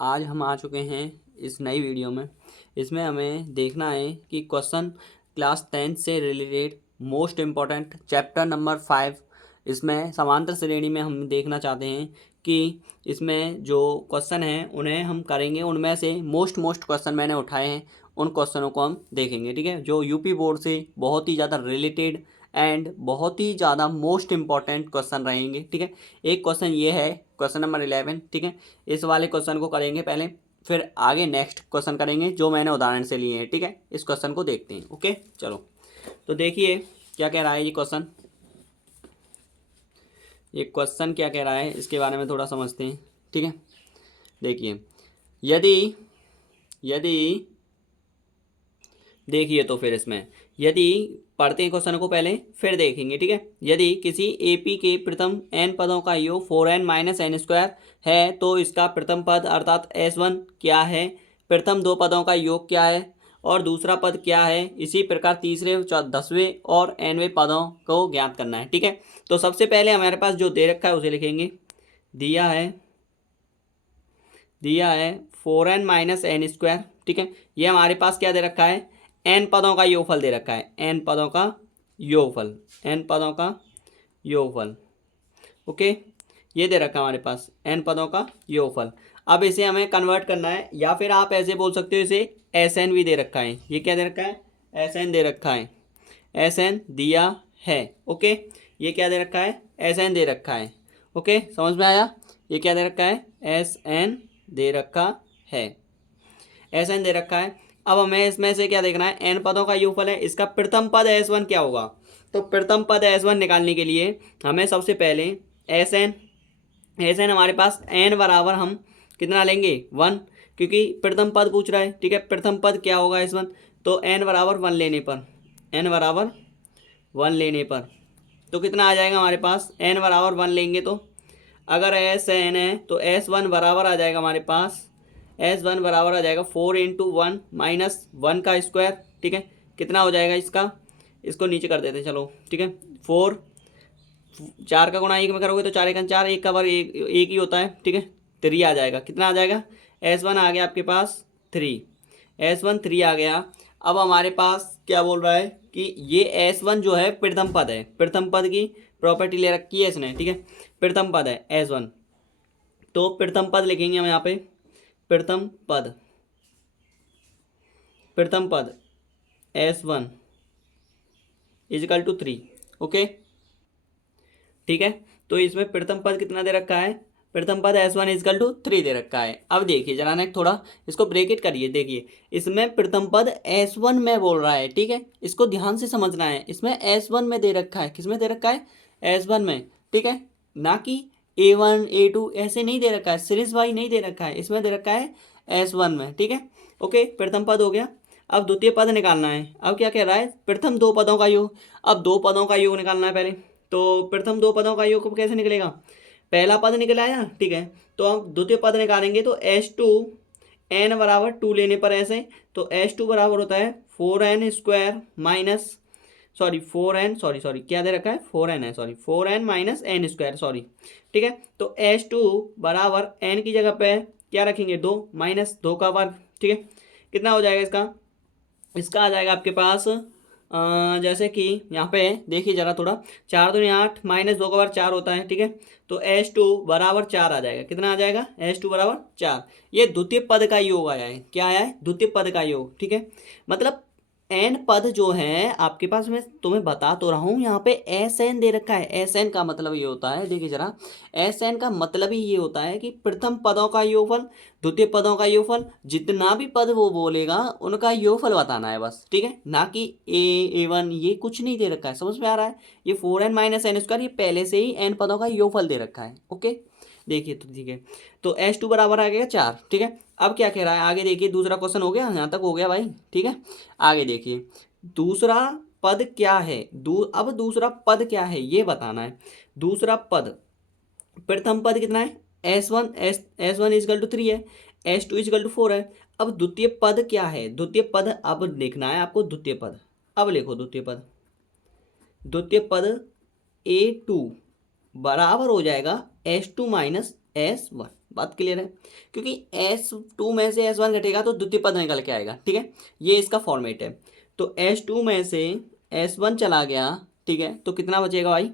आज हम आ चुके हैं इस नई वीडियो में। इसमें हमें देखना है कि क्वेश्चन क्लास 10 से related most important chapter number 5, इसमें समांतर श्रेणी में हम देखना चाहते हैं कि इसमें जो क्वेश्चन हैं उन्हें हम करेंगे। उनमें से मोस्ट क्वेश्चन मैंने उठाए हैं, उन क्वेश्चनों को हम देखेंगे। ठीक है, जो यूपी बोर्ड से बहुत ही ज़्यादा रिलेटेड एंड बहुत ही ज़्यादा मोस्ट इंपॉर्टेंट क्वेश्चन रहेंगे। ठीक है, एक क्वेश्चन ये है क्वेश्चन नंबर 11। ठीक है, इस वाले क्वेश्चन को करेंगे पहले, फिर आगे नेक्स्ट क्वेश्चन करेंगे जो मैंने उदाहरण से लिए हैं। ठीक है, इस क्वेश्चन को देखते हैं। ओके, चलो तो देखिए क्या कह रहा है ये क्वेश्चन। ये क्वेश्चन क्या कह रहा है इसके बारे में थोड़ा समझते हैं। ठीक है, देखिए यदि यदि देखिए तो फिर इसमें यदि पढ़ते हैं क्वेश्चन को पहले फिर देखेंगे। ठीक है, यदि किसी एपी के प्रथम n पदों का योग 4n माइनस एन स्क्वायर है तो इसका प्रथम पद अर्थात s1 क्या है, प्रथम दो पदों का योग क्या है और दूसरा पद क्या है। इसी प्रकार तीसरे 10वें और nवें पदों को ज्ञात करना है। ठीक है, तो सबसे पहले हमारे पास जो दे रखा है उसे लिखेंगे। दिया है 4n माइनस एन स्क्वायर। ठीक है, ये हमारे पास क्या दे रखा है, n पदों का योगफल दे रखा है, n पदों का योगफल। ओके, ये दे रखा है हमारे पास n पदों का योगफल। अब इसे हमें कन्वर्ट करना है, या फिर आप ऐसे बोल सकते हो इसे Sn भी दे रखा है। ये क्या दे रखा है, Sn दे रखा है, Sn दिया है। ओके, ये क्या दे रखा है, Sn दे रखा है। ओके, समझ में आया, ये क्या दे रखा है, Sn दे रखा है, Sn दे रखा है। अब हमें इसमें से क्या देखना है, n पदों का योगफल है, इसका प्रथम पद s1 क्या होगा। तो प्रथम पद s1 निकालने के लिए हमें सबसे पहले Sn हमारे पास n बराबर हम कितना लेंगे, 1, क्योंकि प्रथम पद पूछ रहा है। ठीक है, प्रथम पद क्या होगा s1, तो n बराबर 1 लेने पर तो कितना आ जाएगा हमारे पास, n बराबर 1 लेंगे तो अगर Sn है तो s1 बराबर आ जाएगा हमारे पास, S1 बराबर आ जाएगा 4 इंटू 1 माइनस 1 का स्क्वायर। ठीक है, कितना हो जाएगा इसका, इसको नीचे कर देते हैं चलो। ठीक है, 4, 4 का गुणा 1 में करोगे तो 4 1 4, 1 का वर्ग एक ही होता है। ठीक है, 3 आ जाएगा। कितना आ जाएगा, S1 आ गया आपके पास 3, S1 3 आ गया। अब हमारे पास क्या बोल रहा है कि ये S1 जो है प्रथम पद है, प्रथम पद की प्रॉपर्टी ले रखी है इसने। ठीक है, प्रथम पद है S1, तो प्रथम पद लिखेंगे हम यहाँ पे, प्रथम पद S1 इजिकल टू 3। ओके, ठीक है, तो इसमें प्रथम पद कितना दे रखा है, प्रथम पद S1 इजिकल टू 3 दे रखा है। अब देखिए जरा ना थोड़ा इसको ब्रेकेट करिए, देखिए इसमें प्रथम पद S1 में बोल रहा है। ठीक है, इसको ध्यान से समझना है, इसमें S1 में दे रखा है, किसमें दे रखा है, S1 में। ठीक है, ना कि A1 A2 ऐसे नहीं दे रखा है, सीरीज वाई नहीं दे रखा है, इसमें दे रखा है S1 में। ठीक है, ओके, प्रथम पद हो गया। अब द्वितीय पद निकालना है। अब क्या कह रहा है, प्रथम दो पदों का योग। अब दो पदों का योग निकालना है पहले, तो प्रथम दो पदों का योग कैसे निकलेगा, पहला पद निकल आया। ठीक है, तो हम द्वितीय पद निकालेंगे तो S2 n बराबर 2 लेने पर ऐसे, तो S2 बराबर होता है 4n square minus, sorry 4n, sorry क्या दे रखा है, 4n है, sorry 4n minus n square, sorry. ठीक है, तो S2 बराबर n की जगह पे क्या रखेंगे, 2 माइनस 2 का वर्ग। ठीक है, कितना हो जाएगा इसका आ जाएगा आपके पास जैसे कि यहाँ पे देखिए जरा थोड़ा, 4 दूनी 8 माइनस 2 का वर्ग 4 होता है। ठीक है, तो S2 बराबर 4 आ जाएगा। कितना आ जाएगा, S2 बराबर 4। ये द्वितीय पद का योग आया है, क्या आया है, द्वितीय पद का योग। ठीक है, मतलब n पद जो है आपके पास, मैं तुम्हें बता तो रहा हूँ, यहाँ पे Sn दे रखा है। Sn का मतलब ये होता है, देखिए जरा, Sn का मतलब ही ये होता है कि प्रथम पदों का योगफल, द्वितीय पदों का योगफल, जितना भी पद वो बोलेगा उनका योगफल बताना है बस। ठीक है, ना कि A1 ये कुछ नहीं दे रखा है, समझ में आ रहा है। ये 4n माइनस एन स्क्वायर, ये पहले से ही n पदों का योगफल दे रखा है। ओके, देखिए तो ठीक है, तो S2 बराबर आ गया 4। ठीक है, अब क्या कह रहा है आगे देखिए, दूसरा क्वेश्चन हो गया, यहाँ तक हो गया भाई। ठीक है, आगे देखिए दूसरा पद क्या है, अब दूसरा पद क्या है ये बताना है। दूसरा पद, प्रथम पद कितना है, S1 इजकल टू 3 है, S2 इजकल टू 4 है। अब द्वितीय पद क्या है, द्वितीय पद अब लिखना है आपको, द्वितीय पद। अब लिखो द्वितीय पद A2 बराबर हो जाएगा S2 माइनस S1। बात क्लियर है, क्योंकि S2 में से S1 घटेगा तो द्वितीय पद निकल के आएगा, ठीक है, ये इसका फॉर्मेट है। तो S2 में से S1 चला गया, ठीक है, तो कितना बचेगा भाई,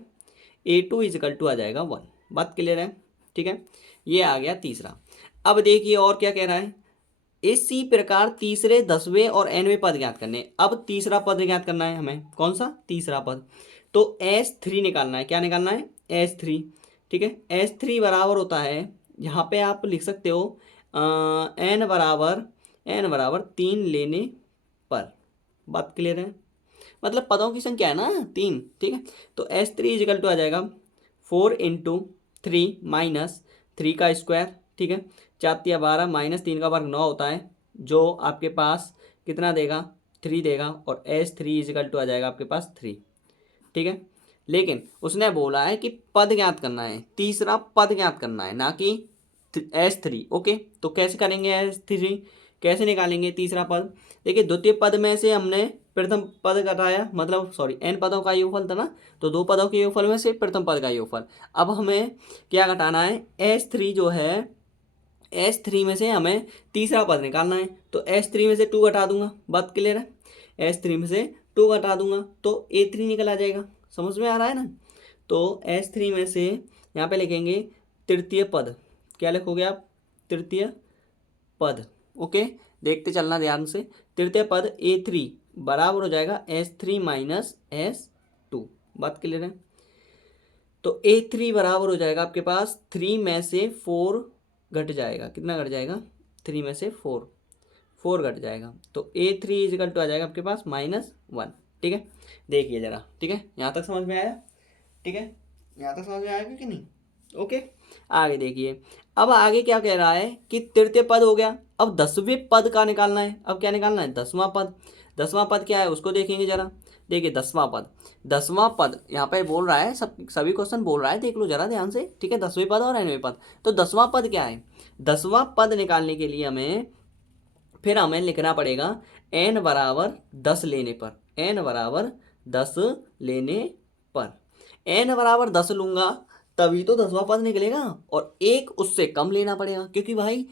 A2 इजिकल टू आ जाएगा 1। बात क्लियर है, ठीक है, ये आ गया तीसरा। अब देखिए और क्या कह रहा है, इसी प्रकार तीसरे, 10वें और nवें पद ज्ञात करने। अब तीसरा पद ज्ञात करना है हमें, कौन सा, तीसरा पद, तो S3 निकालना है। क्या निकालना है, S3, ठीक है। S3 बराबर होता है, यहाँ पे आप लिख सकते हो n बराबर 3 लेने पर। बात क्लियर है, मतलब पदों की संख्या है ना 3, ठीक है। तो S3 इजिकल टू आ जाएगा 4 इंटू 3 माइनस 3 का स्क्वायर, ठीक है, 4×3 = 12 माइनस 3 का वर्ग 9 होता है, जो आपके पास कितना देगा, 3 देगा, और S3 इजिकल टू आ जाएगा आपके पास 3, ठीक है। लेकिन उसने बोला है कि पद ज्ञात करना है, तीसरा पद ज्ञात करना है, ना कि S3। ओके, तो कैसे करेंगे S3, कैसे निकालेंगे तीसरा पद। देखिए द्वितीय पद में से हमने प्रथम पद घटाया, मतलब सॉरी n पदों का योगफल था ना, तो 2 पदों के योगफल में से प्रथम पद का योगफल। अब हमें क्या घटाना है, S3 जो है, S3 में से हमें तीसरा पद निकालना है, तो S3 में से 2 घटा दूंगा। बात क्लियर है, S3 में से 2 घटा दूंगा तो A3 निकल आ जाएगा। समझ में आ रहा है ना। तो S3 में से यहाँ पे लिखेंगे तृतीय पद। क्या लिखोगे आप, तृतीय पद। ओके, देखते चलना ध्यान से। तृतीय पद A3 बराबर हो जाएगा S3 माइनस S2। बात क्लियर है, तो A3 बराबर हो जाएगा आपके पास 3 में से 4 घट जाएगा। कितना घट जाएगा, 3 में से 4 घट जाएगा, तो A3 इजिकल टू आ जाएगा आपके पास -1। ठीक है, देखिए जरा, ठीक है, यहाँ तक समझ में आया, ठीक है, यहाँ तक समझ में आएगा कि नहीं। ओके, आगे देखिए, अब आगे क्या कह रहा है कि तृतीय पद हो गया, अब 10वें पद का निकालना है। अब क्या निकालना है, 10वां पद। 10वां पद क्या है उसको देखेंगे जरा। देखिए 10वां पद यहाँ पे बोल रहा है, सभी क्वेश्चन बोल रहा है, देख लो जरा ध्यान से, ठीक है। 10वें पद और nवें पद, तो 10वां पद क्या है, 10वां पद निकालने के लिए हमें लिखना पड़ेगा n बराबर 10 लेने पर, n बराबर 10 लेने पर। n बराबर 10 लूंगा तभी तो 10वां पद निकलेगा, और एक उससे कम लेना पड़ेगा, क्योंकि भाई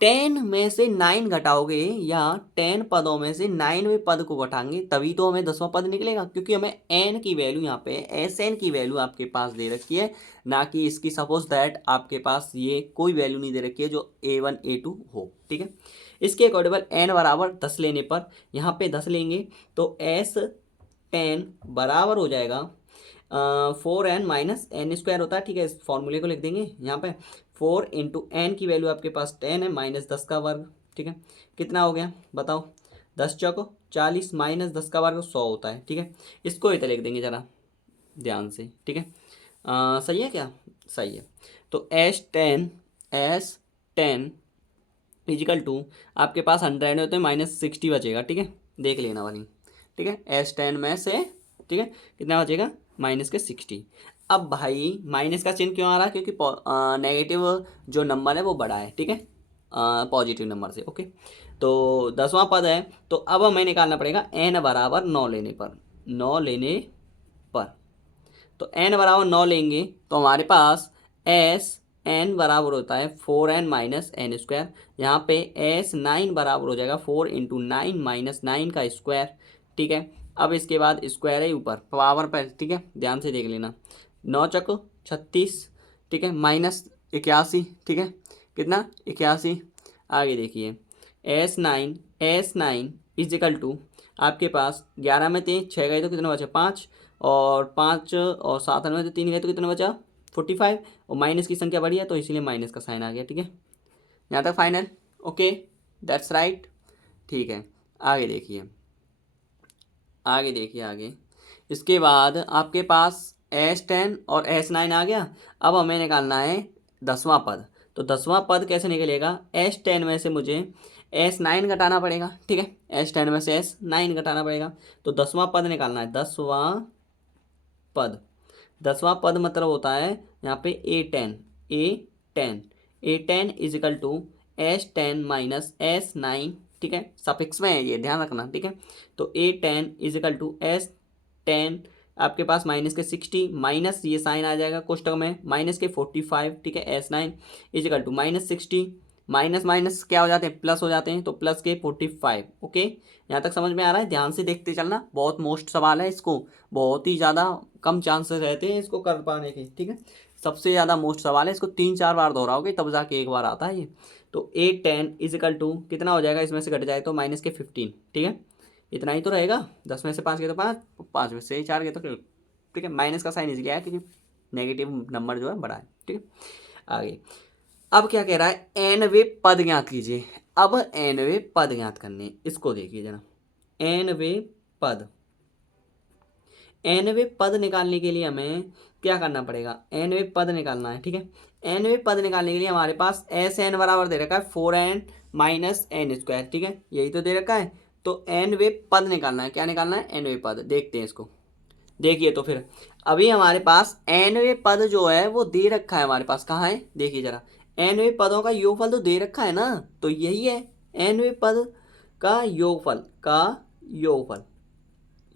10 में से 9 घटाओगे या 10 पदों में से 9वें पद को घटाएंगे तभी तो हमें 10वां पद निकलेगा, क्योंकि हमें n की वैल्यू यहाँ पे Sn की वैल्यू आपके पास दे रखी है, ना कि इसकी सपोज दैट आपके पास ये कोई वैल्यू नहीं दे रखी है जो A1 A2 हो। ठीक है, इसके अकॉर्डिंग n बराबर 10 लेने पर यहाँ पे 10 लेंगे तो S10 बराबर हो जाएगा 4n माइनस एन स्क्वायर होता है। ठीक है, इस फॉर्मूले को लिख देंगे यहाँ पे, 4 इंटू एन की वैल्यू आपके पास 10 है, माइनस 10 का वर्ग। ठीक है, कितना हो गया बताओ, 10 चौको 40 माइनस 10 का वर्ग 100 होता है। ठीक है, इसको इधर लिख देंगे जरा ध्यान से। ठीक है, सही है क्या, सही है। तो S10 इजिकल टू आपके पास 100 होते हैं, -60 बचेगा। ठीक है, देख लेना वाली। ठीक है, S10 में से, ठीक है, कितना बचेगा, -60। अब भाई माइनस का चिन्ह क्यों आ रहा है, क्योंकि नेगेटिव जो नंबर है वो बड़ा है। ठीक है, पॉजिटिव नंबर से। ओके, तो 10वां पद है, तो अब हमें निकालना पड़ेगा n बराबर 9 लेने पर, 9 लेने पर। तो n बराबर 9 लेंगे तो हमारे पास n बराबर होता है 4n माइनस एन स्क्वायर। यहाँ पे S9 बराबर हो जाएगा 4 इंटू 9 माइनस 9 का स्क्वायर। ठीक है, अब इसके बाद स्क्वायर है ऊपर पावर पर। ठीक है, ध्यान से देख लेना, 9 चको 36, ठीक है, -81। ठीक है, कितना, 81। आगे देखिए S9 इजिकल टू आपके पास 11 में 3 6 गए तो कितना बचा, 5, और 5 और 7 में तो 3 गए तो कितना बचा, 45, और माइनस की संख्या बढ़ी है तो इसीलिए माइनस का साइन आ गया। ठीक है, यहाँ तक फाइनल। Okay, that's right. ठीक है, आगे देखिए, आगे इसके बाद आपके पास S10 और S9 आ गया। अब हमें निकालना है 10वां पद। तो 10वां पद कैसे निकलेगा, S10 में से मुझे S9 घटाना पड़ेगा। ठीक है, S10 में से S9 घटाना पड़ेगा, तो 10वां पद निकालना है। 10वां पद मतलब होता है यहाँ पे A10 is equal to S10 minus S9। ठीक है, सफिक्स में है ये, ध्यान रखना। ठीक है, तो A10 इजिकल टू S10 आपके पास माइनस के 60 माइनस ये साइन आ जाएगा कोष्टक में माइनस के 45, ठीक है। S9 is equal to minus 60 minus minus क्या हो जाते हैं, प्लस हो जाते हैं, तो प्लस के 45। ओके, यहाँ तक समझ में आ रहा है? ध्यान से देखते चलना, बहुत मोस्ट सवाल है, इसको बहुत ही ज़्यादा कम चांसेस रहते हैं इसको कर पाने के, ठीक है। सबसे ज़्यादा मोस्ट सवाल है, इसको 3-4 बार दोहराओगे तब जाके एक बार आता है ये। तो 810 इजिकल टू कितना हो जाएगा, इसमें से घट जाए तो माइनस के 15, ठीक है। इतना ही तो रहेगा, 10 में से 5 गए तो 5, 5 में से 4 गए तो, ठीक है। माइनस का साइन इसलिए है क्योंकि नेगेटिव नंबर जो है बड़ा है, ठीक है। आगे अब क्या कह रहा है, nवे पद ज्ञात कीजिए। अब nवे पद ज्ञात करने, इसको देखिए जरा। nवे पद, nवे पद निकालने के लिए हमें क्या करना पड़ेगा, nवे पद निकालना है, ठीक है। nवे पद निकालने के लिए हमारे पास Sn बराबर दे रखा है 4n माइनस एन स्क्वायर, ठीक है, यही तो दे रखा है। तो nवे पद निकालना है, क्या निकालना है, nवे पद। देखते हैं इसको, देखिए तो फिर अभी हमारे पास nवे पद जो है वो दे रखा है हमारे पास, कहाँ है देखिए जरा। nवे पदों का योगफल तो दे रखा है ना, तो यही है nवे पद का योगफल,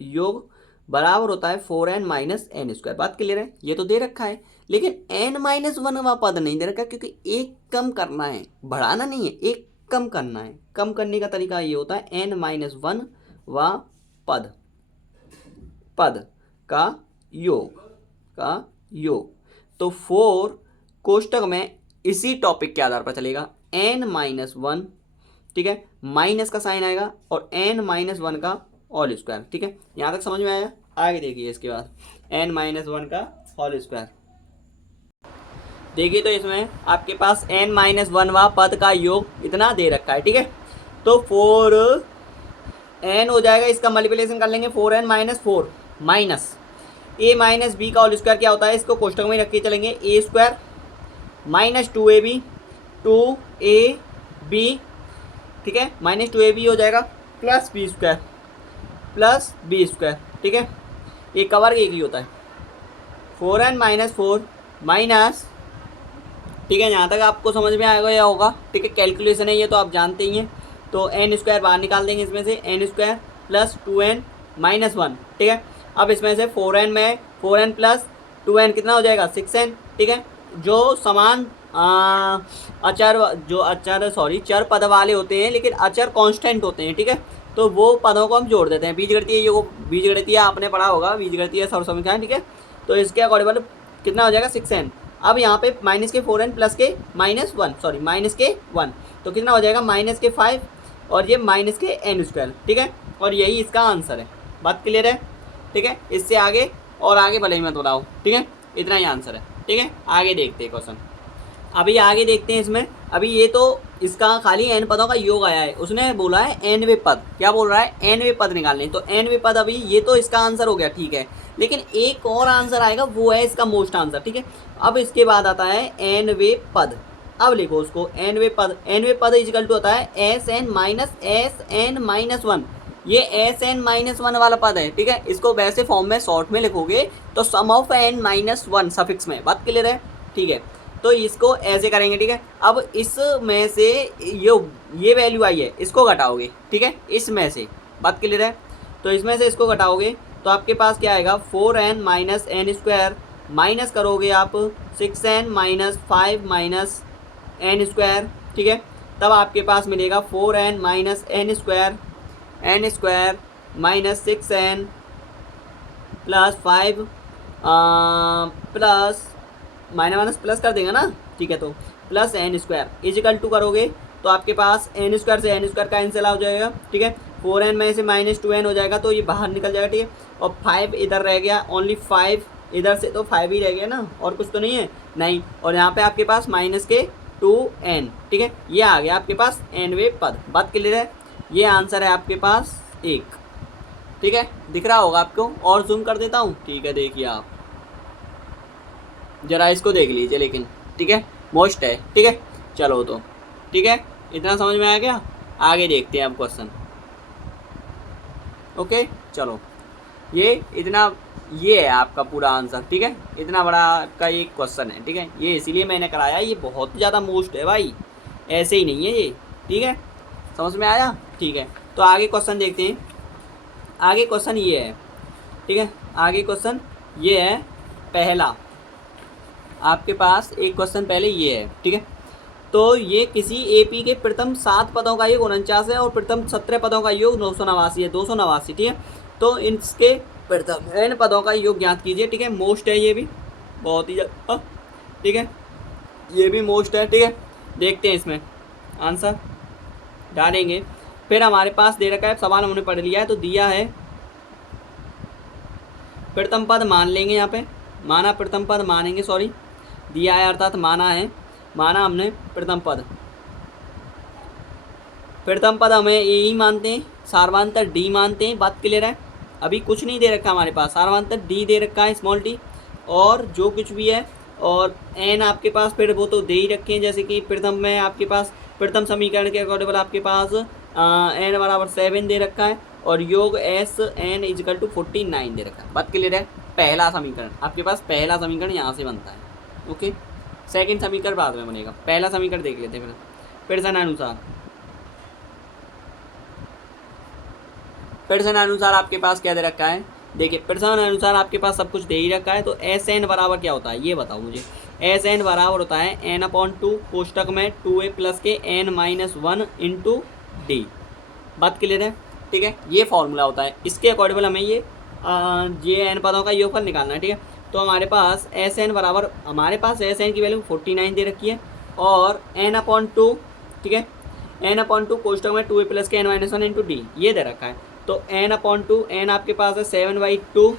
योग बराबर होता है 4n माइनस एन स्क्वायर। बात क्लियर है, ये तो दे रखा है, लेकिन n-1 पद नहीं दे रखा, क्योंकि एक कम करना है, बढ़ाना नहीं है, एक कम करना है। कम करने का तरीका ये होता है n-1 व पद का योग। तो 4 कोष्टक में इसी टॉपिक के आधार पर चलेगा, n-1, ठीक है, माइनस का साइन आएगा और n-1 का होल स्क्वायर, ठीक है। यहाँ तक समझ में आया? आगे देखिए इसके बाद n-1 का होल स्क्वायर। देखिए तो इसमें आपके पास n-1 वा पद का योग इतना दे रखा है, ठीक है। तो 4n हो जाएगा, इसका मल्टीप्लिकेशन कर लेंगे 4n minus 4 minus a minus b का होल स्क्वायर क्या होता है, इसको कोष्टक में रख के चलेंगे, a स्क्वायर माइनस 2ab, ठीक है, माइनस 2ab हो जाएगा प्लस बी स्क्वायर, ठीक है। ये कवर एक ही होता है, 4n माइनस 4 माइनस, ठीक है, यहाँ तक आपको समझ में आएगा या होगा, ठीक है। कैलकुलेशन है ये तो आप जानते ही हैं। तो n स्क्वायर बाहर निकाल देंगे, इसमें से n square plus 2n minus 1, ठीक है। अब इसमें से 4n में 4n प्लस 2n कितना हो जाएगा, 6n, ठीक है। जो समान चर पद वाले होते हैं लेकिन अचर कांस्टेंट होते हैं, ठीक है, तो वो पदों को हम जोड़ देते हैं। बीजगणितीय आपने पढ़ा होगा, बीजगणितीय सर्वसमीकरण, ठीक है। तो इसके अकॉर्डिंग कितना हो जाएगा, 6n। अब यहाँ पे माइनस के 4n प्लस के माइनस के 1, तो कितना हो जाएगा, माइनस के 5 और ये माइनस के n स्क्वायर, ठीक है। और यही इसका आंसर है। बात क्लियर है, ठीक है। इससे आगे और आगे भले ही मत बताओ, ठीक है, इतना ही आंसर है, ठीक है। आगे देखते हैं क्वेश्चन, अभी आगे देखते हैं इसमें। अभी ये तो इसका खाली n पदों का योग आया है, उसने बोला है nवे पद, क्या बोल रहा है, nवे पद निकालने। तो nवे पद, अभी ये तो इसका आंसर हो गया, ठीक है, लेकिन एक और आंसर आएगा, वो है इसका मोस्ट आंसर, ठीक है। अब इसके बाद आता है nवे पद। अब लिखो उसको, nवे पद इजिकल टू होता है Sn माइनस 1। ये Sn-1 वाला पद है, ठीक है। इसको वैसे फॉर्म में शॉर्ट में लिखोगे तो सम ऑफ n-1 सफिक्स में। बात क्लियर है, ठीक है। तो इसको ऐसे करेंगे, ठीक है। अब इसमें से ये वैल्यू आई है, इसको घटाओगे, ठीक है, इसमें से। बात क्लियर है, तो इसमें से इसको घटाओगे तो आपके पास क्या आएगा, 4n minus n square, minus करोगे आप 6n minus 5 minus n square, ठीक है। तब आपके पास मिलेगा 4n minus n square minus 6n plus 5 plus minus plus कर देगा ना, ठीक है। तो plus n square is equal to करोगे तो आपके पास एन स्क्वायर से एन स्क्वायर कैंसिल हो जाएगा, ठीक है। 4n में से माइनस 2n हो जाएगा तो ये बाहर निकल जाएगा, ठीक है। और 5 इधर रह गया, ओनली 5 इधर से, तो 5 ही रह गया ना, और कुछ तो नहीं है, नहीं। और यहाँ पे आपके पास माइनस के 2n, ठीक है। ये आ गया आपके पास nवे पद। बात क्लियर है, ये आंसर है आपके पास 1, ठीक है। दिख रहा होगा आपको, और जूम कर देता हूँ, ठीक है। देखिए आप जरा इसको देख लीजिए, लेकिन ठीक है, मोस्ट है, ठीक है। चलो तो ठीक है, इतना समझ में आया क्या? आगे देखते हैं अब क्वेश्चन। ओके, चलो ये इतना, ये है आपका पूरा आंसर, ठीक है। इतना बड़ा का एक क्वेश्चन है, ठीक है। ये इसीलिए मैंने कराया, ये बहुत ज़्यादा मोस्ट है भाई, ऐसे ही नहीं है ये, ठीक है। समझ में आया, ठीक है। तो आगे क्वेश्चन देखते हैं। आगे क्वेश्चन ये है, ठीक है। आगे क्वेश्चन ये है पहला, आपके पास एक क्वेश्चन पहले ये है, ठीक है। तो ये किसी एपी के प्रथम 7 पदों का योग 49 है और प्रथम 17 पदों का योग 989 है, 289, ठीक है। तो इसके प्रथम n पदों का योग ज्ञात कीजिए, ठीक है। मोस्ट है ये भी, बहुत ही ज़्यादा, ठीक है, ये भी मोस्ट है, ठीक है। देखते हैं इसमें आंसर डालेंगे। फिर हमारे पास दे रखा है, सवाल हमने पढ़ लिया है, तो दिया है प्रथम पद मान लेंगे, यहाँ पे माना प्रथम पद मानेंगे, सॉरी दिया है अर्थात माना है, माना हमने प्रथम पद। प्रथम पद हमें ए ही मानते हैं, सार्वधातुक डी मानते हैं, बात क्लियर है। अभी कुछ नहीं दे रखा हमारे पास, सार्वधातुक डी दे रखा है, स्मॉल डी, और जो कुछ भी है, और एन आपके पास फिर वो तो दे ही रखे हैं, जैसे कि प्रथम में आपके पास प्रथम समीकरण के अकॉर्डिंग आपके पास एन बराबर 7 दे रखा है, और योग एस एन इजिकल टू 49 दे रखा है। बात क्लियर है। पहला समीकरण आपके पास, पहला समीकरण यहाँ से बनता है, ओके। सेकंड समीकरण बाद में बनेगा, पहला समीकरण देख लेते हैं। फिर प्रश्न अनुसार आपके पास क्या दे रखा है, देखिए प्रश्न अनुसार आपके पास सब कुछ दे ही रखा है। तो एस एन बराबर क्या होता है ये बताओ मुझे। एस एन बराबर होता है n/2 कोष्टक में 2a प्लस के n-1 इंटू डी। बात क्लियर है, ठीक है। ये फॉर्मूला होता है, इसके अकॉर्डिंग हमें ये एन पदों का योगफल निकालना है, ठीक है। तो हमारे पास एस एन बराबर, हमारे पास एस एन की वैल्यू 49 दे रखी है, और n/2, ठीक है, n/2 कोष्टक में 2a प्लस के n-1 इंटू डी ये दे रखा है। तो n/2, n आपके पास है 7/2,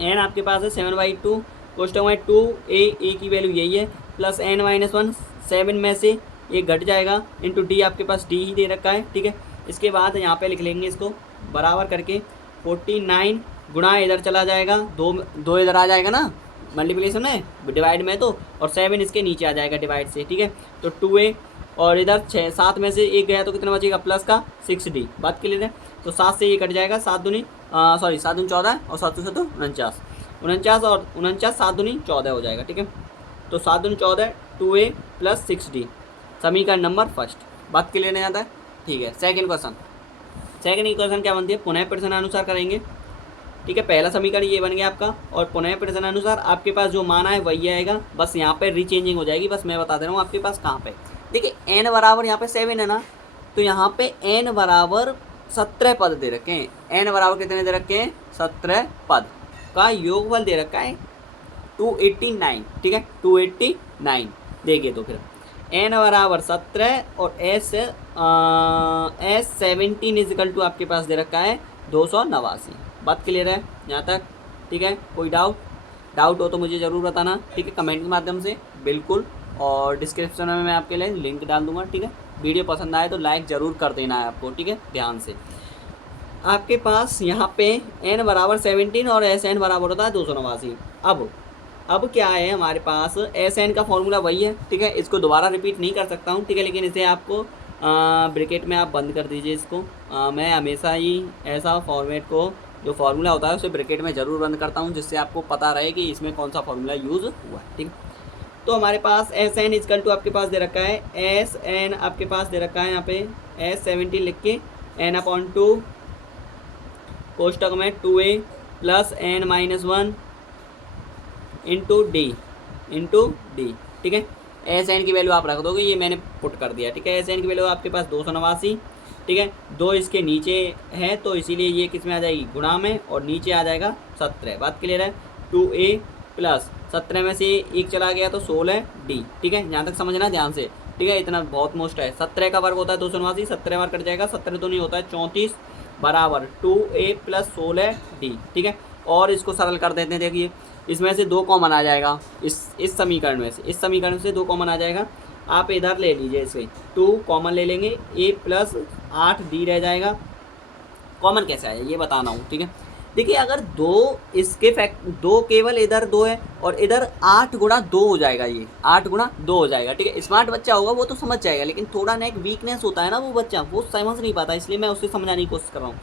n आपके पास है 7/2 कोष्टक में 2a की वैल्यू यही है, प्लस n-1 7 में से ये घट जाएगा, इंटू डी आपके पास डी ही दे रखा है, ठीक है। इसके बाद यहाँ पे लिख लेंगे इसको बराबर करके 49 गुणा इधर चला जाएगा, दो इधर आ जाएगा ना मल्टीप्लिकेशन में, डिवाइड में तो, और 7 इसके नीचे आ जाएगा डिवाइड से, ठीक है। तो 2a और इधर 7 में से एक गया तो कितना बचेगा, प्लस का 6d। बात क्लियर है। तो 7 से ये कट जाएगा, 7 दूनी 14 और 7 7 49, 49 और 49 7 दूनी 14 हो जाएगा, ठीक है। तो 7 दूनी 14, 2a प्लस 6d, समीकरण नंबर फर्स्ट। बात क्लियर नहीं आता है, ठीक है। सेकंड इक्वेशन क्या बनती है, पुनः प्रश्नानुसार करेंगे, ठीक है। पहला समीकरण ये बन गया आपका, और पुनः प्रश्नानुसार आपके पास जो माना है वही आएगा, बस यहाँ पे रीचेंजिंग हो जाएगी, बस मैं बता दे रहा हूँ आपके पास कहाँ पे। देखिए n बराबर यहाँ पे 7 है ना, तो यहाँ पे n बराबर 17 पद दे रखे हैं। n बराबर कितने दे रखे हैं, 17 पद का योगफल दे रखा है 289, ठीक है, 289। देखिए तो फिर n बराबर 17 और s 17 इजिकल टू आपके पास दे रखा है 289। बात क्लियर है यहाँ तक, ठीक है। कोई डाउट हो तो मुझे ज़रूर बताना, ठीक है, कमेंट के माध्यम से, बिल्कुल। और डिस्क्रिप्शन में मैं आपके लिए लिंक डाल दूंगा, ठीक है। वीडियो पसंद आए तो लाइक ज़रूर कर देना है आपको, ठीक है, ध्यान से। आपके पास यहाँ पे n बराबर 17 और एस एन बराबर होता है 289। अब क्या है हमारे पास, एस एन का फॉर्मूला वही है, ठीक है। इसको दोबारा रिपीट नहीं कर सकता हूँ, ठीक है, लेकिन इसे आपको ब्रैकेट में आप बंद कर दीजिए इसको। मैं हमेशा ही ऐसा फॉर्मेट को, जो फार्मूला होता है उसे ब्रैकेट में ज़रूर बंद करता हूँ, जिससे आपको पता रहे कि इसमें कौन सा फार्मूला यूज़ हुआ है, ठीक है। तो हमारे पास एस एन इजकल टू आपके पास दे रखा है, एस एन आपके पास दे रखा है यहाँ पे S17 लिख के n/2 कोष्टक में 2a plus n-1 into d, ठीक है। एस एन की वैल्यू आप रख दोगे, ये मैंने पुट कर दिया, ठीक है। एस एन की वैल्यू आपके पास 289, ठीक है। 2 इसके नीचे है तो इसीलिए ये किस में आ जाएगी, गुणा में, और नीचे आ जाएगा 17। बात क्लियर है। 2a प्लस 17 में से एक चला गया तो 16d, ठीक है। यहाँ तक समझना ध्यान से, ठीक है, इतना बहुत मोस्ट है। 17 का वर्ग होता है 289, 17 बार कट जाएगा, 17 तो नहीं होता है 34 बराबर 2a प्लस 16d, ठीक है। और इसको सरल कर देते हैं, देखिए इसमें से 2 कॉमन आ जाएगा, इस समीकरण में से, इस समीकरण से 2 कॉमन आ जाएगा। आप इधर ले लीजिए, इसे 2 कॉमन ले लेंगे, a प्लस 8d रह जाएगा। कॉमन कैसे आया ये बताना हूँ, ठीक है। देखिए अगर 2 केवल इधर 2 है और इधर 8 गुणा 2 हो जाएगा, ये 8 गुणा 2 हो जाएगा, ठीक है। स्मार्ट बच्चा होगा वो तो समझ जाएगा, लेकिन थोड़ा ना एक वीकनेस होता है ना, वो बच्चा वो समझ नहीं पाता, इसलिए मैं उससे समझाने की कोशिश कर रहा हूँ।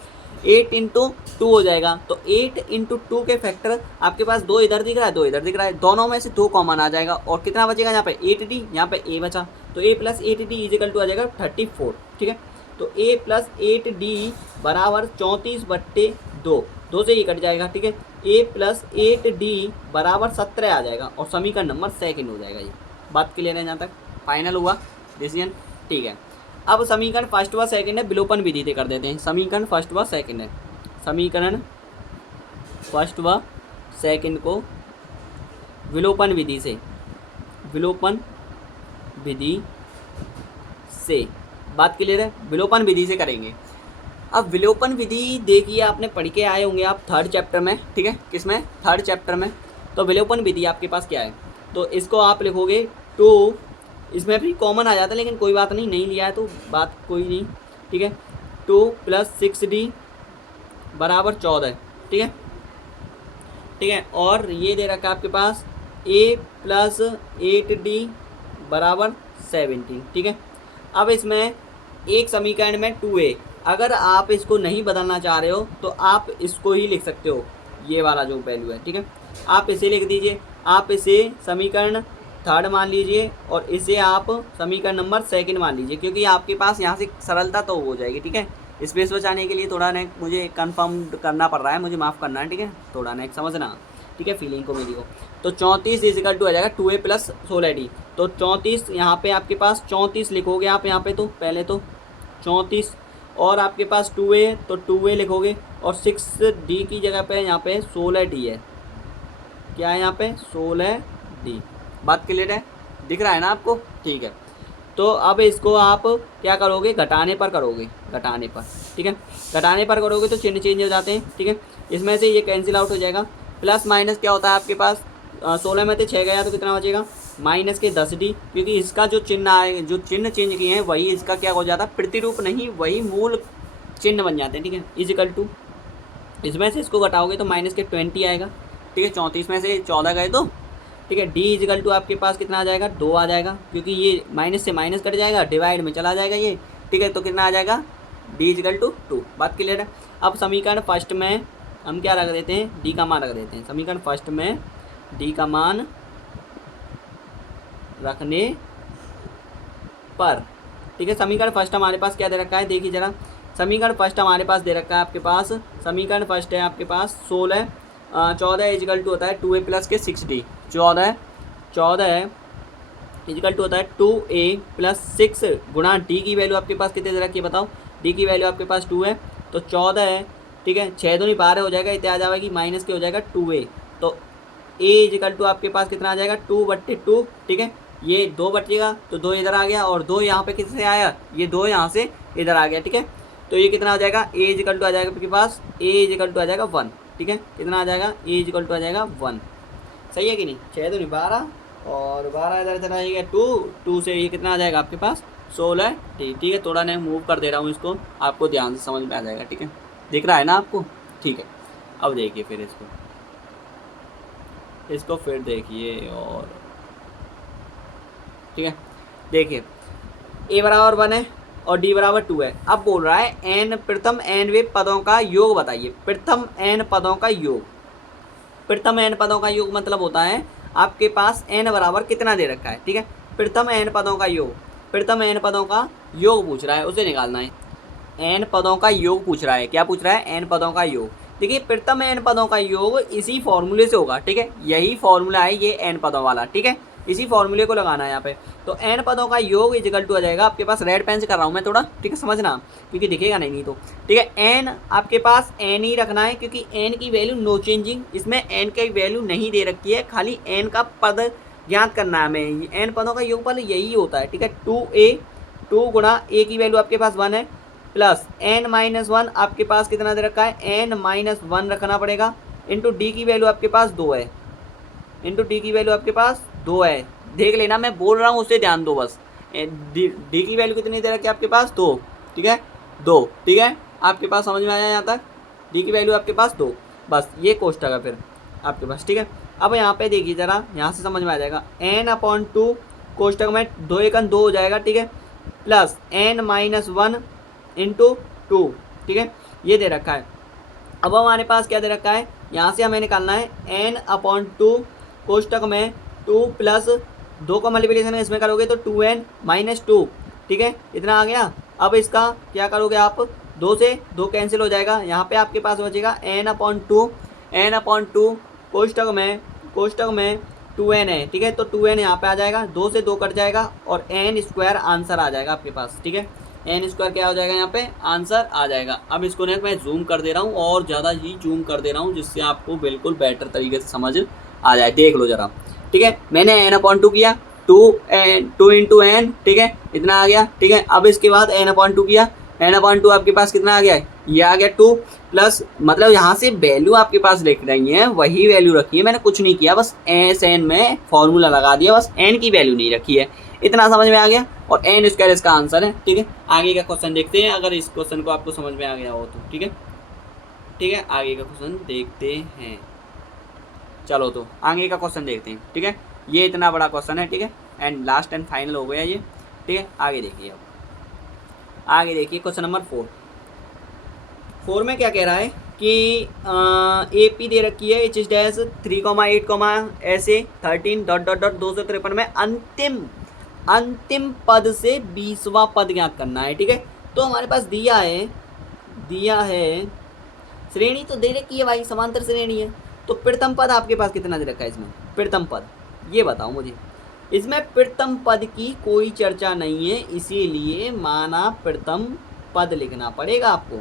8 इंटू 2 हो जाएगा, तो 8 इंटू 2 के फैक्टर आपके पास 2 इधर दिख रहा है, 2 इधर दिख रहा है, दोनों में से 2 कॉमन आ जाएगा, और कितना बचेगा यहाँ पे 8d, यहाँ पे a बचा, तो a plus 8d equal to आ जाएगा 34, ठीक है। तो a प्लस 8d बराबर 34/2, 2 से ही कट जाएगा, ठीक है। ए प्लस 8d बराबर 17 आ जाएगा और समीकरण नंबर सेकंड हो जाएगा। ये बात क्लियर है यहाँ तक? फाइनल हुआ डिसीजन, ठीक है। अब समीकरण फर्स्ट व सेकंड है, विलोपन विधि से कर देते हैं। समीकरण फर्स्ट व सेकंड है, समीकरण फर्स्ट व सेकंड को विलोपन विधि से, विलोपन विधि से, बात क्लियर है? विलोपन विधि से करेंगे। अब विलोपन विधि देखिए आपने पढ़ के आए होंगे आप थर्ड चैप्टर में, ठीक है, किसमें? थर्ड चैप्टर में। तो विलोपन विधि आपके पास क्या है, तो इसको आप लिखोगे 2, इसमें भी कॉमन आ जाता है लेकिन कोई बात नहीं, नहीं लिया है तो बात कोई नहीं, ठीक है। 2 + 6d बराबर 14, ठीक है, ठीक है। और ये दे रखा है आपके पास a + 8d बराबर 17, ठीक है। अब इसमें एक समीकरण में 2a, अगर आप इसको नहीं बदलना चाह रहे हो तो आप इसको ही लिख सकते हो, ये वाला जो वैल्यू है, ठीक है, आप इसे लिख दीजिए। आप इसे समीकरण थर्ड मान लीजिए और इसे आप समीकरण नंबर सेकंड मान लीजिए, क्योंकि आपके पास यहाँ से सरलता तो हो जाएगी, ठीक है। स्पेस बचाने के लिए थोड़ा नेक मुझे कंफर्म करना पड़ रहा है, मुझे माफ़ करना है, ठीक है, थोड़ा नेक समझना, ठीक है, फीलिंग को मेरी को। तो 34 = आ जाएगा 2a + 16d। तो 34 यहाँ पे आपके पास 34 लिखोगे आप यहाँ पे, तो पहले तो 34 और आपके पास 2a, तो 2a लिखोगे और 6d की जगह पे यहाँ पे 16d है। क्या है यहाँ पे? 16d। बात क्लियर है? दिख रहा है ना आपको? ठीक है। तो अब इसको आप क्या करोगे? घटाने पर करोगे, घटाने पर, ठीक है, घटाने पर करोगे तो चिन्ह चेंज हो जाते हैं, ठीक है। इसमें से ये कैंसिल आउट हो जाएगा। प्लस माइनस क्या होता है आपके पास? 16 में से 6 गया तो कितना बचेगा? माइनस के 10d, क्योंकि इसका जो चिन्ह आए, जो चिन्ह चेंज किए हैं वही इसका क्या हो जाता है? प्रतिरूप नहीं, वही मूल चिन्ह बन जाते हैं, ठीक है। = इसमें से इसको घटाओगे तो माइनस के 20 आएगा, ठीक है। 34 में से 14 गए तो, ठीक है। d = आपके पास कितना आ जाएगा? 2 आ जाएगा, क्योंकि ये माइनस से माइनस कट जाएगा, डिवाइड में चला जाएगा ये, ठीक है। तो कितना आ जाएगा? d = 2। बात क्लियर है? अब समीकरण फर्स्ट में हम क्या रख देते हैं? d का मान रख देते हैं। समीकरण फर्स्ट में d का मान रखने पर, ठीक है। समीकरण फर्स्ट हमारे पास क्या दे रखा है? देखिए जरा, समीकरण फर्स्ट हमारे पास दे रखा है आपके पास, समीकरण फर्स्ट है आपके पास 16, 14 = होता है 2a + के 6d। 14 = होता है 2a + 6 गुणा d की वैल्यू आपके पास कितने दे रखी है बताओ? d की वैल्यू आपके पास 2 है, तो 14 है, ठीक है। 6 दूनी 12 हो जाएगा, इतने आ जाएगी, माइनस के हो जाएगा 2a, तो a = आपके पास कितना आ जाएगा? 2/2, ठीक है। ये 2 बचेगा तो 2 इधर आ गया और 2 यहाँ पे किससे आया? ये 2 यहाँ से इधर आ गया, ठीक है। तो ये कितना हो जाएगा? a = आ जाएगा आपके पास, a = आ जाएगा 1, ठीक है। कितना आ जाएगा? a = आ जाएगा 1। सही है कि नहीं? 6 दूनी 12 और 12 इधर इधर आएगा 2 से ये कितना आ जाएगा आपके पास? 16, ठीक है। थोड़ा मैं मूव कर दे रहा हूँ इसको, आपको ध्यान से समझ में आ जाएगा, ठीक है। दिख रहा है ना आपको? ठीक है। अब देखिए फिर इसको फिर देखिए, और ठीक है, देखिए a = 1 है और d = 2 है। अब बोल रहा है n प्रथम n वे पदों का योग बताइए। प्रथम n पदों का योग, प्रथम n पदों का योग मतलब होता है आपके पास n बराबर कितना दे रखा है, ठीक है। प्रथम n पदों का योग, प्रथम n पदों का योग पूछ रहा है, उसे निकालना है। n पदों का योग पूछ रहा है, क्या पूछ रहा है? n पदों का योग। देखिए प्रथम n पदों का योग इसी फॉर्मूले से होगा, ठीक है। यही फॉर्मूला है ये n पदों वाला, ठीक है। इसी फॉर्मूले को लगाना है यहाँ पे। तो n पदों का योग = आ जाएगा आपके पास, रेड पेन से कर रहा हूँ मैं थोड़ा, ठीक है, समझना, क्योंकि दिखेगा नहीं तो, ठीक है। n आपके पास n ही रखना है, क्योंकि n की वैल्यू नो चेंजिंग, इसमें n की वैल्यू नहीं दे रखी है, खाली n का पद ज्ञात करना है हमें। n पदों का योग पहले यही होता है, ठीक है। 2a, 2 गुणा a की वैल्यू आपके पास 1 है, प्लस n - 1 आपके पास कितना दे रखा है? n - 1 रखना पड़ेगा, इंटू d की वैल्यू आपके पास 2 है, इंटू d की वैल्यू आपके पास 2 है। देख लेना, मैं बोल रहा हूँ उससे ध्यान दो बस। d की वैल्यू कितनी दे रखी है आपके पास? 2, ठीक है, 2, ठीक है। आपके पास समझ में आया यहाँ तक? d की वैल्यू आपके पास 2, बस ये कोष्टक है फिर आपके पास, ठीक है। अब यहाँ पे देखिए जरा, यहाँ से समझ में आ जाएगा। n/2 कोष्टक में 2 × 2 हो जाएगा, ठीक है, प्लस n - 1 × 2, ठीक है, ये दे रखा है। अब हमारे पास क्या दे रखा है? यहाँ से हमें निकालना है n/2 कोष्टक में 2 प्लस 2 का मल्टीप्लिकेशन इसमें करोगे तो 2n - 2, ठीक है, इतना आ गया। अब इसका क्या करोगे आप? 2 से 2 कैंसिल हो जाएगा, यहाँ पे आपके पास बचेगा n/2 एन अपॉन टू कोष्टक में 2n है, ठीक है। तो 2n यहाँ पे आ जाएगा, 2 से 2 कट जाएगा और n स्क्वायर आंसर आ जाएगा आपके पास, ठीक है। n स्क्वायर क्या हो जाएगा यहाँ पे, आंसर आ जाएगा। अब इसको ना मैं जूम कर दे रहा हूँ और ज़्यादा ही जूम कर दे रहा हूँ, जिससे आपको बिल्कुल बेटर तरीके से समझ आ जाए। देख लो जरा, ठीक है। मैंने n अपॉन टू किया, 2 इंटू एन, ठीक है, इतना आ गया, ठीक है। अब इसके बाद n अपॉन टू किया, n अपॉन टू आपके पास कितना आ गया है, ये आ गया 2 प्लस, मतलब यहाँ से वैल्यू आपके पास लिख रही है वही वैल्यू रखी है, मैंने कुछ नहीं किया, बस एस एन में फॉर्मूला लगा दिया, बस एन की वैल्यू नहीं रखी है। इतना समझ में आ गया, और एन स्क्वायर इसका आंसर है, ठीक है। आगे का क्वेश्चन देखते हैं, अगर इस क्वेश्चन को आपको समझ में आ गया हो तो, ठीक है। ठीक है, आगे का क्वेश्चन देखते हैं। चलो तो आगे का क्वेश्चन देखते हैं, ठीक है। ये इतना बड़ा क्वेश्चन है, ठीक है, एंड लास्ट एंड फाइनल हो गया ये, ठीक है। आगे देखिए, अब आगे देखिए क्वेश्चन नंबर 4 में क्या कह रहा है कि ए पी दे रखी है, एच डैश 3,8, ऐसे 13 डॉट डॉट डॉट 253 में अंतिम पद से 20वां पद ज्ञात करना है, ठीक है। तो हमारे पास दिया है श्रेणी तो दे रखी है भाई, समांतर श्रेणी है। तो प्रथम पद आपके पास कितना दे रखा है इसमें, प्रथम पद ये बताओ मुझे। इसमें प्रथम पद की कोई चर्चा नहीं है, इसीलिए माना प्रथम पद लिखना पड़ेगा आपको।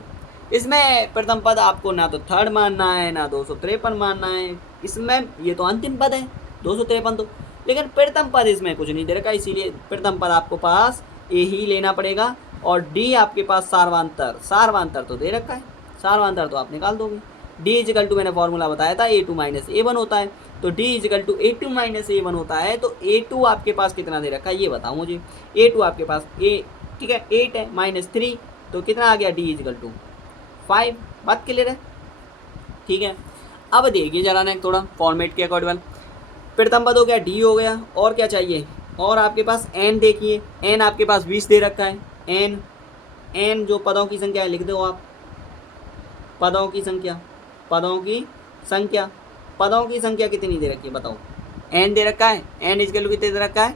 इसमें प्रथम पद आपको ना तो थर्ड मानना है, ना 253 मानना है। इसमें ये तो अंतिम पद है 253, तो लेकिन प्रथम पद इसमें कुछ नहीं दे रखा, इसीलिए प्रथम पद आपको पास ए ही लेना पड़ेगा। और डी आपके पास सारवांतर तो दे रखा है, सारवांतर तो आप निकाल दोगे। डी इजिकल टू मैंने फॉर्मूला बताया था A2 माइनस A1 होता है, तो D is equal to A2 minus A1 होता है। तो A2 आपके पास कितना दे रखा है ये बताओ मुझे। A2 आपके पास ठीक है 8 है, माइनस 3, तो कितना आ गया, डी इजिकल टू 5। बात क्लियर है, ठीक है। अब देखिए जरा ना थोड़ा फॉर्मेट के अकॉर्डिंग, प्रथम पद हो गया, डी हो गया, और क्या चाहिए, और आपके पास एन देखिए, एन आपके पास 20 दे रखा है। एन जो पदों की संख्या है लिख दो आप, पदों की संख्या कितनी दे रखी है बताओ। एन दे रखा है, एन इस वैल्यू कितने दे रखा है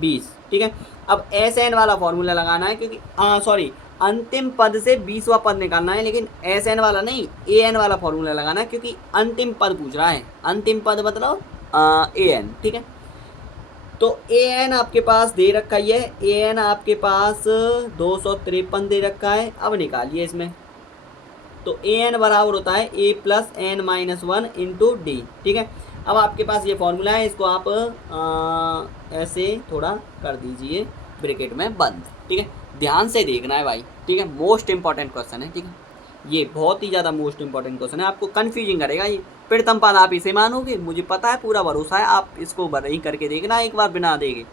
20, ठीक है। अब एस एन वाला फॉर्मूला लगाना है, क्योंकि सॉरी अंतिम पद से 20वां पद निकालना है, लेकिन एस एन वाला नहीं, ए एन वाला फॉर्मूला लगाना है, क्योंकि अंतिम पद पूछ रहा है। अंतिम पद मतलब ए एन, ठीक है। तो ए एन आपके पास दे रखा है, ए एन आपके पास 253 दे रखा है। अब निकालिए इसमें, तो ए एन बराबर होता है a plus n minus 1 into d, ठीक है। अब आपके पास ये फॉर्मूला है, इसको आप ऐसे थोड़ा कर दीजिए ब्रैकेट में बंद, ठीक है। ध्यान से देखना है भाई, ठीक है, मोस्ट इंपॉर्टेंट क्वेश्चन है, ठीक है। ये बहुत ही ज़्यादा मोस्ट इंपॉर्टेंट क्वेश्चन है, आपको कन्फ्यूजिंग करेगा ये। प्रथम पद आप इसे मानोगे, मुझे पता है, पूरा भरोसा है, आप इसको ही करके देखना एक बार बिना देखे।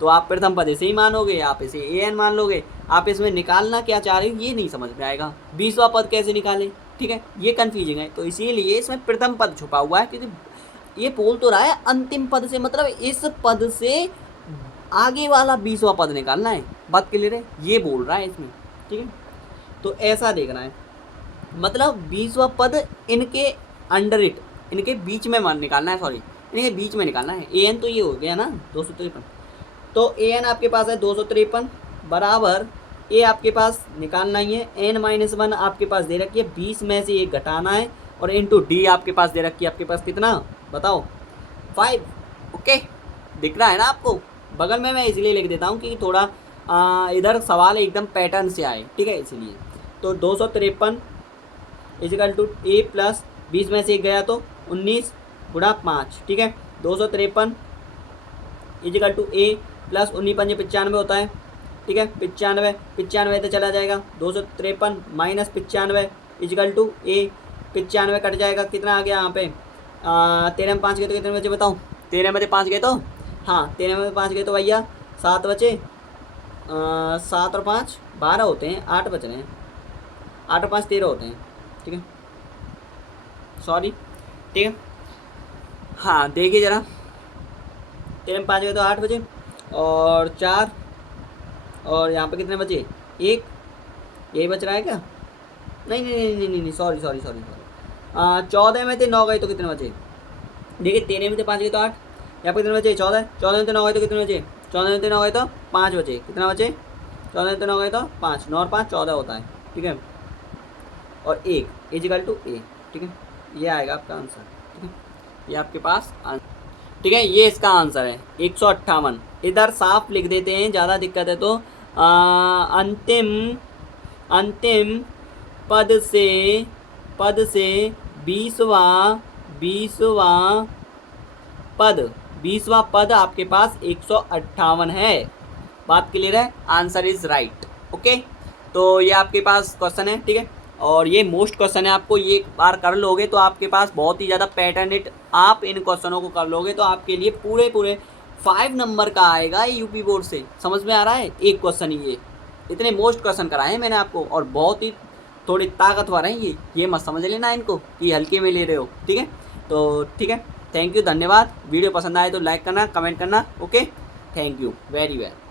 तो आप प्रथम पद इसे ही मानोगे, आप इसे ए एन मान लोगे। आप इसमें निकालना क्या चाह रहे हो ये नहीं समझ में आएगा, 20वां पद कैसे निकालें, ठीक है, ये कन्फ्यूजिंग है। तो इसीलिए इसमें प्रथम पद छुपा हुआ है, क्योंकि ये बोल तो रहा है अंतिम पद से, मतलब इस पद से आगे वाला 20वां पद निकालना है। बात क्लियर है, ये बोल रहा है इसमें, ठीक है। तो ऐसा देखना है, मतलब 20वां पद इनके अंडर इट, इनके बीच में निकालना है, सॉरी इनके बीच में निकालना है। ए एन तो ये हो गया ना 253, तो ए एन आपके पास है 253 बराबर ए आपके पास निकालना ही है, एन माइनस 1 आपके पास दे रखी है, 20 में से एक घटाना है, और इंटू डी आपके पास दे रखी है, आपके पास कितना बताओ 5। ओके, दिख रहा है ना आपको, बगल में मैं इसलिए लिख देता हूँ कि थोड़ा इधर सवाल एकदम पैटर्न से आए, ठीक है, इसलिए। तो 253 इजिकल टू ए प्लस 20 में से एक गया तो 19 गुणा 5, ठीक है। 253 इजिकल टू ए प्लस 19 पंजे 95 होता है, ठीक है। 95 तो चला जाएगा, 253 minus 95 is equal to a, 95 cut जाएगा, कितना आ गया यहाँ पे 13 में 5 गए तो कितने बचे बताओ, 13 में 5 गए तो, हाँ 13 में 5 गए तो भैया 7 बचे, 7 और 5 12 होते हैं, 8 बच रहे हैं, 8 और 5 13 होते हैं, ठीक है, सॉरी, ठीक है। हाँ देखिए ज़रा, 13 में 5 गए तो 8 बचे, और 4, और यहाँ पे कितने बचे 1, यही बच रहा है क्या, नहीं, सॉरी 14 में से 9 गए तो कितने बचे, देखिए 13 में से 5 गए तो 8, यहाँ पे कितने बचे 14 में से 9 गए तो कितने बचे, 14 में से 9 गए तो 5 बचे, कितना बचे 14 में से 9 गए तो 5, 9 और 5 14 होता है, ठीक है। और 1 इजिकल टू ए, ठीक है। ये आएगा आपका आंसर। ठीक है, ये आपके पास ठीक है, ये इसका आंसर है 158। इधर साफ लिख देते हैं, ज़्यादा दिक्कत है तो अंतिम अंतिम पद से 20वां पद 20वां पद आपके पास 158 है। बात क्लियर है? Answer is right. ओके, तो ये आपके पास क्वेश्चन है। ठीक है, और ये मोस्ट क्वेश्चन है, आपको ये एक बार कर लोगे तो आपके पास बहुत ही ज़्यादा पैटर्न इट, आप इन क्वेश्चनों को कर लोगे तो आपके लिए पूरे पूरे 5 नंबर का आएगा यूपी बोर्ड से। समझ में आ रहा है? एक क्वेश्चन ही ये, इतने मोस्ट क्वेश्चन कराए हैं मैंने आपको, और बहुत ही थोड़ी ताकतवर हैं ये मत समझ लेना इनको कि हल्के में ले रहे हो। ठीक है, तो ठीक है, थैंक यू, धन्यवाद। वीडियो पसंद आए तो लाइक करना, कमेंट करना। Okay, thank you very well.